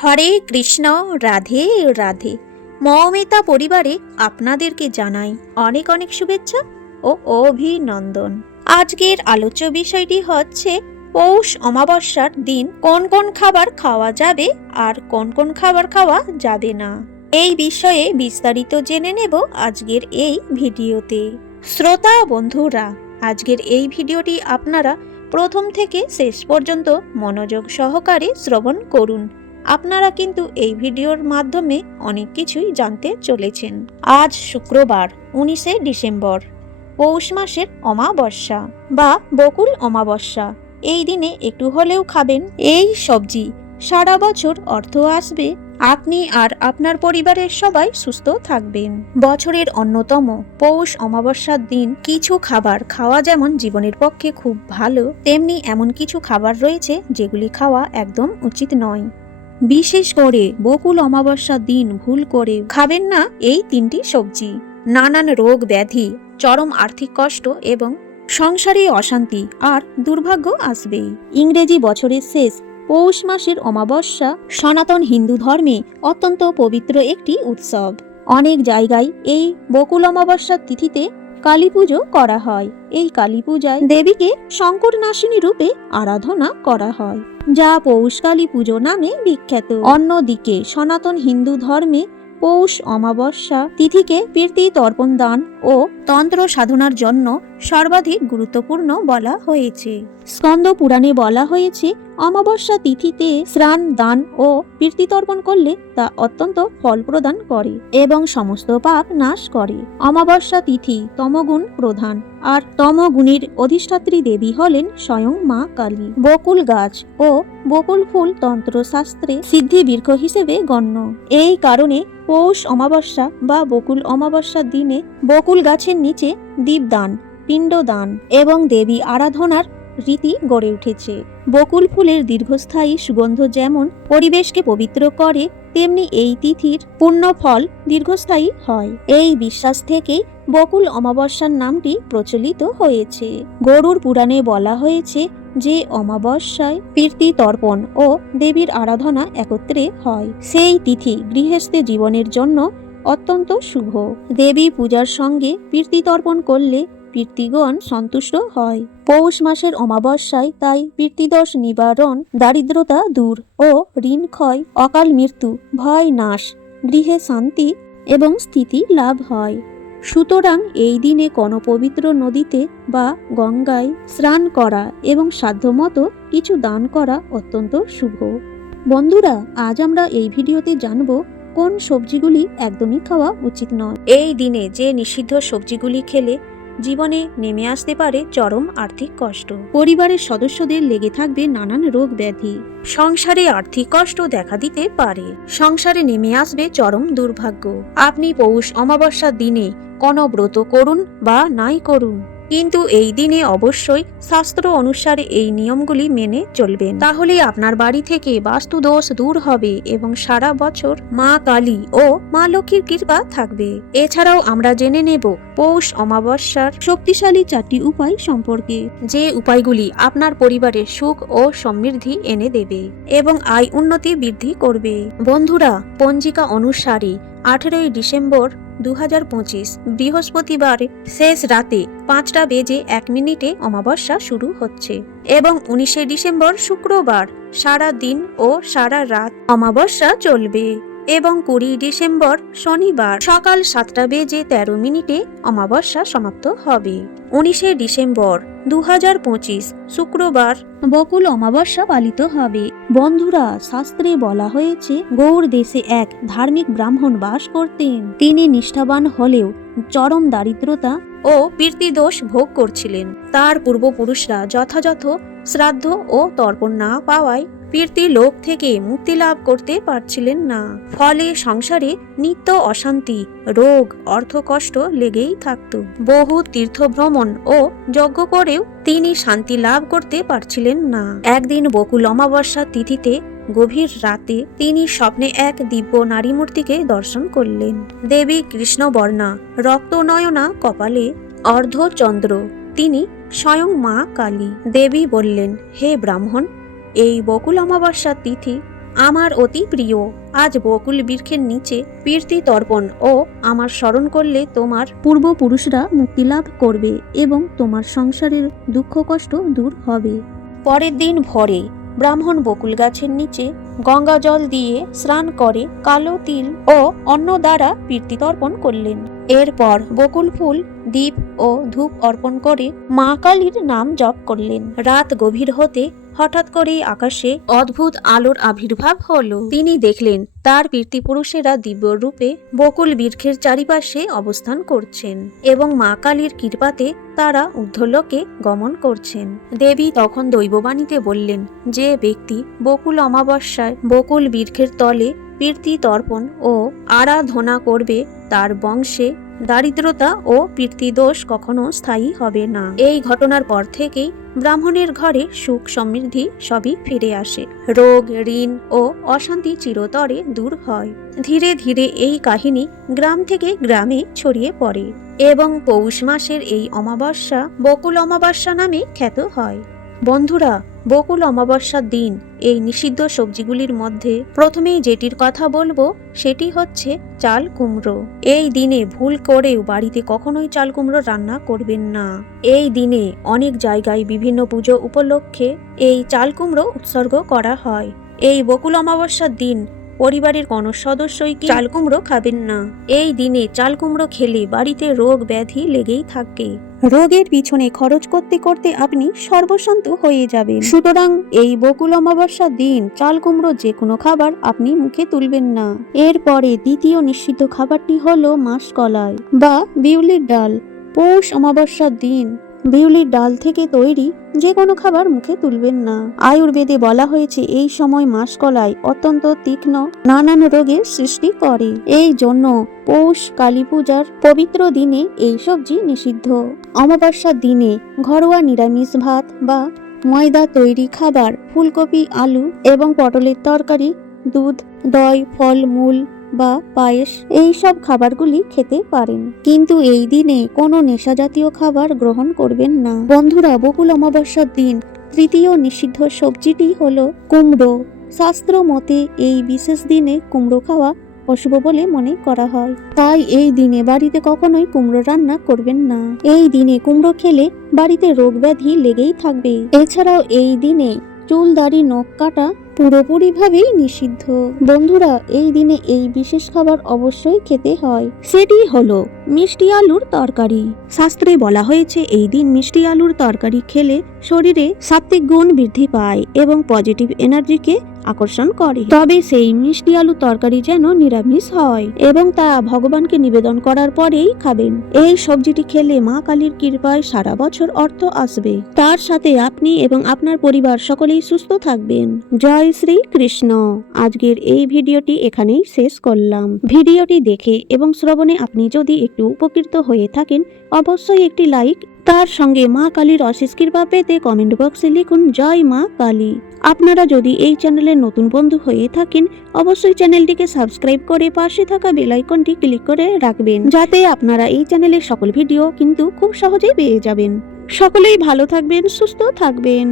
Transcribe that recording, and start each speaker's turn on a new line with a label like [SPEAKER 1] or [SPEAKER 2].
[SPEAKER 1] হরে কৃষ্ণ, রাধে রাধে। মৌমিতা পরিবারে আপনাদেরকে জানাই অনেক অনেক শুভেচ্ছা ও অভিনন্দন। আজকের আলোচ্য বিষয়টি হচ্ছে, পৌষ অমাবস্যার দিন কোন কোন খাবার খাওয়া যাবে আর কোন কোন খাবার খাওয়া যাবে না। এই বিষয়ে বিস্তারিত জেনে নেব আজকের এই ভিডিওতে। শ্রোতা বন্ধুরা, আজকের এই ভিডিওটি আপনারা প্রথম থেকে শেষ পর্যন্ত মনোযোগ সহকারে শ্রবণ করুন। আপনারা কিন্তু এই ভিডিওর মাধ্যমে অনেক কিছুই জানতে চলেছেন। আজ শুক্রবার, উনিশে ডিসেম্বর, পৌষ মাসের অমাবস্যা বা বকুল অমাবস্যা। এই দিনে একটু হলেও খাবেন এই সবজি। সারা বছর অর্থ আসবে, আপনি আর আপনার পরিবারের সবাই সুস্থ থাকবেন। বছরের অন্যতম পৌষ অমাবস্যার দিন কিছু খাবার খাওয়া যেমন জীবনের পক্ষে খুব ভালো, তেমনি এমন কিছু খাবার রয়েছে যেগুলি খাওয়া একদম উচিত নয়। বিশেষ করে বকুল অমাবস্যার দিন ভুল করে খাবেন না এই তিনটি সবজি। নানান রোগ ব্যাধি, চরম আর্থিক কষ্ট এবং সংসারে অশান্তি আর দুর্ভাগ্য আসবেই। ইংরেজি বছরের শেষ পৌষ মাসের অমাবস্যা সনাতন হিন্দু ধর্মে অত্যন্ত পবিত্র একটি উৎসব। অনেক জায়গায় এই বকুল অমাবস্যার তিথিতে কালী পুজো করা হয়। এই কালী পূজায় দেবীকে শঙ্কর নাসিনী রূপে আরাধনা করা হয়। যা পৌষ কালী পুজো নামে বিখ্যাত। অন্যদিকে সনাতন হিন্দু ধর্মে পৌষ অমাবস্যা তিথিকে প্রীতি তর্পণ দান ও তন্ত্র সাধনার জন্য সর্বাধিক গুরুত্বপূর্ণ বলা হয়েছে। স্কন্দ পুরাণে বলা হয়েছে অমাবস্যা তিথিতে স্নান, দান ও তর্পণ করলে তা অত্যন্ত ফল প্রদান করে এবং সমস্ত পাপ নাশ করে। অমাবস্যা তিথি তমগুণ প্রধান। আর তমগুণের অধিষ্ঠাত্রী দেবী হলেন স্বয়ং মা কালী। বকুল গাছ ও বকুল ফুল তন্ত্রশাস্ত্রে সিদ্ধি বৃক্ষ হিসেবে গণ্য। এই কারণে পৌষ অমাবস্যা বা বকুল অমাবস্যার দিনে বকুল গাছের নিচে দীপদান, পিণ্ডদান এবং দেবী আরাধনার রীতি গড়ে উঠেছে। বকুল ফুলের দীর্ঘস্থায়ী সুগন্ধ যেমন পরিবেশকে পবিত্র করে, তেমনি এই তিথির পূর্ণ ফল দীর্ঘস্থায়ী হয়। এই বিশ্বাস থেকেই বকুল অমাবস্যার নামটি প্রচলিত হয়েছে। গরুর পুরাণে বলা হয়েছে যে, অমাবস্যায় কীর্তি তর্পণ ও দেবীর আরাধনা একত্রে হয়। সেই তিথি গৃহস্থে জীবনের জন্য অত্যন্ত শুভ। দেবী পূজার সঙ্গে কীর্তি তর্পণ করলে পীর্তিগণ সন্তুষ্ট হয়। পৌষ মাসের অমাবস্যায় তাই পীর্তিদোষ নিবারণ দারিদ্রতা দূর ও ঋণ ক্ষয়, অকাল মৃত্যু, ভয় নাশ, গৃহে শান্তি এবং স্থিতি লাভ হয়। সুতরাং এই দিনে কোনো পবিত্র নদীতে বা গঙ্গায় স্নান করা এবং সাধ্যমতো কিছু দান করা অত্যন্ত শুভ। বন্ধুরা, আজ আমরা এই ভিডিওতে জানব কোন সবজিগুলি একদমই খাওয়া উচিত নয়। এই দিনে যে নিষিদ্ধ সবজিগুলি খেলে জীবনে নেমে আসতে পারে চরম আর্থিক কষ্ট। পরিবারের সদস্যদের লেগে থাকবে নানান রোগ ব্যাধি। সংসারে আর্থিক কষ্ট দেখা দিতে পারে। সংসারে নেমে আসবে চরম দুর্ভাগ্য। আপনি পৌষ অমাবস্যার দিনে কোনো ব্রত করুন বা নাই করুন। কিন্তু এই দিনে অবশ্যই শাস্ত্র অনুসারে এই নিয়মগুলি মেনে চলবেন। তাহলে আপনার বাড়ি থেকে বাস্তু দোষ দূর হবে এবং সারা বছর মা কালী ও মা লক্ষ্মীর কৃপা থাকবে। এছাড়াও আমরা জেনে নেব পৌষ অমাবস্যার শক্তিশালী চারটি উপায় সম্পর্কে, যে উপায়গুলি আপনার পরিবারের সুখ ও সমৃদ্ধি এনে দেবে এবং আয় উন্নতি বৃদ্ধি করবে। বন্ধুরা, পঞ্জিকা অনুসারে আঠেরোই ডিসেম্বর দুহাজার পঁচিশ বৃহস্পতিবার শেষ রাতে পাঁচটা বেজে এক মিনিটে অমাবস্যা শুরু হচ্ছে এবং উনিশে ডিসেম্বর শুক্রবার সারা দিন ও সারা রাত অমাবস্যা চলবে। এবং কুড়ি ডিসেম্বর শনিবার সকাল সাতটা বেজে তেরো মিনিটে অমাবস্যা সমাপ্ত হবে। উনিশে ডিসেম্বর দু হাজার পঁচিশ শুক্রবার বকুল অমাবস্যা পালিত হবে। বন্ধুরা, শাস্ত্রে বলা হয়েছে গৌড় দেশে এক ধার্মিক ব্রাহ্মণ বাস করতেন। তিনি নিষ্ঠাবান হলেও চরম দারিদ্রতা ও দোষ ভোগ করছিলেন। তার পূর্বপুরুষরা যথাযথ শ্রাদ্ধ ও তর্পণ না পাওয়ায় পীর্তি লোক থেকে মুক্তি লাভ করতে পারছিলেন না। ফলে সংসারে নিত্য অশান্তি, রোগ, অর্থকষ্ট লেগেই থাকত। বহু তীর্থ ভ্রমণ ও যজ্ঞ করেও তিনি শান্তি লাভ করতে পারছিলেন না। একদিন বকুল অমাবস্যা তিথিতে গভীর রাতে তিনি স্বপ্নে এক দিব্য নারী মূর্তিকে দর্শন করলেন। দেবী কৃষ্ণবর্ণা, রক্তনয়না কপালে অর্ধচন্দ্র। তিনি স্বয়ং মা কালী। দেবী বললেন, হে ব্রাহ্মণ এই বকুল অমাবস্যার তিথি আমার অতি প্রিয়। আজ বকুল বৃক্ষের নিচে পীর্তি তর্পণ ও আমার স্মরণ করলে তোমার পূর্বপুরুষরা মুক্তি লাভ করবে এবং তোমার সংসারের দুঃখ কষ্ট দূর হবে। পরের দিন ভরে ব্রাহ্মণ বকুল গাছের নিচে গঙ্গা জল দিয়ে স্নান করে কালো তিল ও অন্ন দ্বারা কীর্তি তর্পণ করলেন। এরপর বকুল ফুল, দীপ ও ধূপ অর্পণ করে মা কালীর নাম জপ করলেন। রাত গভীর হতে হঠাৎ করেই আকাশে অদ্ভুত আলোর আবির্ভাব হলো। তিনি দেখলেন, তার পীর্তিপুরুষেরা দিব্য রূপে বকুল বৃক্ষের চারিপাশে অবস্থান করছেন এবং মা কালীর কৃপাতে তারা ঊর্ধ্বলোকে গমন করছেন। দেবী তখন দৈববাণীতে বললেন, যে ব্যক্তি বকুল অমাবস্যায় বকুল বৃক্ষের তলে পীর্তি তর্পণ ও আরাধনা করবে, তার বংশে দারিদ্রতা ও দোষ কখনো স্থায়ী হবে না। এই ঘটনার পর থেকেই ব্রাহ্মণের ঘরে সুখ সমৃদ্ধি সবই ফিরে আসে। রোগ, ঋণ ও অশান্তি চিরতরে দূর হয়। ধীরে ধীরে এই কাহিনী গ্রাম থেকে গ্রামে ছড়িয়ে পড়ে এবং পৌষ মাসের এই অমাবস্যা বকুল অমাবস্যা নামে খ্যাত হয়। বন্ধুরা, বকুল অমাবস্যার দিন, এই নিষিদ্ধ সবজিগুলির মধ্যে প্রথমেই যেটির কথা বলব, সেটি হচ্ছে চাল কুমড়ো। এই দিনে ভুল করেও বাড়িতে কখনোই চাল কুমড়ো রান্না করবেন না। এই দিনে অনেক জায়গায় বিভিন্ন পুজো উপলক্ষে এই চাল কুমড়ো উৎসর্গ করা হয়। এই বকুল অমাবস্যার দিন পরিবারের কোনো সদস্যই কি চাল কুমড়ো খাবেন না। এই দিনে চাল কুমড়ো খেলে বাড়িতে রোগ ব্যাধি লেগেই থাকে। রোগের পিছনে খরচ করতে করতে আপনি সর্বশান্ত হয়ে যাবেন। সুতরাং এই বকুল অমাবস্যার দিন, চাল কুমড়ো যে কোনো খাবার আপনি মুখে তুলবেন না। এরপরে দ্বিতীয় নিষিদ্ধ খাবারটি হলো মাসকলাই বা বিউলির ডাল। পৌষ অমাবস্যার দিন বিউলির ডাল থেকে তৈরি যে কোনো খাবার মুখে তুলবেন না। আয়ুর্বেদে বলা হয়েছে, এই সময় মাসকলাই অত্যন্ত তীক্ষ্ণ, নানান রোগের সৃষ্টি করে। এই জন্য পৌষ, কালী পূজার পবিত্র দিনে এই সবজি নিষিদ্ধ। অমাবস্যার দিনে ঘরোয়া নিরামিষ ভাত বা ময়দা তৈরি খাবার, ফুলকপি, আলু এবং পটলের তরকারি, দুধ, দই, ফল, মূল বা পায়েস, এই সব খাবারগুলি খেতে পারেন। কিন্তু এই দিনে কোনো নেশা জাতীয় খাবার গ্রহণ করবেন না। বন্ধুরা, বকুল অমাবস্যার দিন, তৃতীয় নিষিদ্ধ সবজিটি হলো কুমড়ো। শাস্ত্র মতে এই বিশেষ দিনে কুমড়ো খাওয়া অশুভ বলে মনে করা হয়। তাই এই দিনে বাড়িতে কখনোই কুমড়ো রান্না করবেন না। এই দিনে কুমড়ো খেলে বাড়িতে রোগ ব্যাধি লেগেই থাকবে। এছাড়াও এই দিনে চুল দাড়ি নখ কাটা পুরোপুরিভাবেই নিষিদ্ধ। বন্ধুরা এই দিনে এই বিশেষ খাবার অবশ্যই খেতে হয়। সেটি হলো মিষ্টি আলুর তরকারি। শাস্ত্রে বলা হয়েছে, এই দিন মিষ্টি আলুর তরকারি খেলে শরীরে সাত্ত্বিক গুণ বৃদ্ধি পায় এবং পজিটিভ এনার্জিকে আকর্ষণ করে। তবে সেই মিষ্টি আলু তরকারি যেন নিরামিষ হয় এবং তা ভগবানকে নিবেদন করার পরেই খাবেন। এই সবজিটি খেলে মা কালীর কৃপায় সারা বছর অর্থ আসবে। তার সাথে আপনি এবং আপনার পরিবার সকলেই সুস্থ থাকবেন। জয় শ্রী কৃষ্ণ আজকের এই ভিডিওটি এখানেই শেষ করলাম। ভিডিওটি দেখে এবং শ্রবণে আপনি যদি একটু উপকৃত হয়ে থাকেন, অবশ্যই একটি লাইক। তার সঙ্গে মা কালীর অশেষ কৃপা পেতে কমেন্ট বক্সে লিখুন, জয় মা কালী। আপনারা যদি এই চ্যানেলের নতুন বন্ধু হয়ে থাকেন, অবশ্যই চ্যানেলটিকে সাবস্ক্রাইব করে পাশে থাকা বেল আইকনটি ক্লিক করে রাখবেন, যাতে আপনারা এই চ্যানেলের সকল ভিডিও কিন্তু খুব সহজেই পেয়ে যাবেন। সকলেই ভালো থাকবেন, সুস্থ থাকবেন।